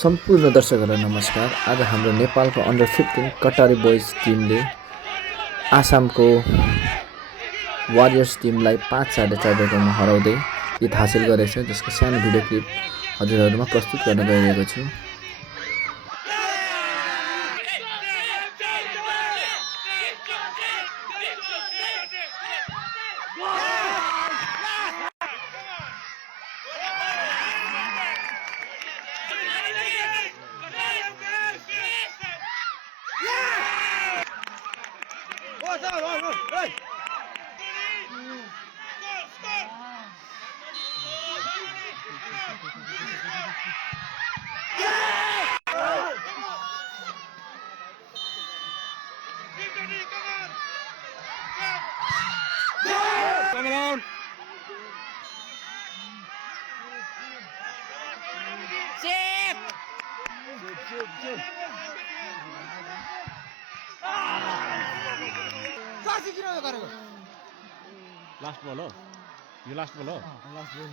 सम्पूर्ण दर्शकहरूलाई नमस्कार। आज हाम्रो नेपालको अन्डर 15 कटारी बोइज टिमले आसामको वारियर्स टिमलाई 5-4 विकेटमा हराउँदै जित हासिल गरेछ, जसको सानो भिडियो क्लिप हजुरहरूमा प्रस्तुत गर्न गइरहेको छु। लास्ट बल हो यो, लास्ट बल हो। लास्ट बल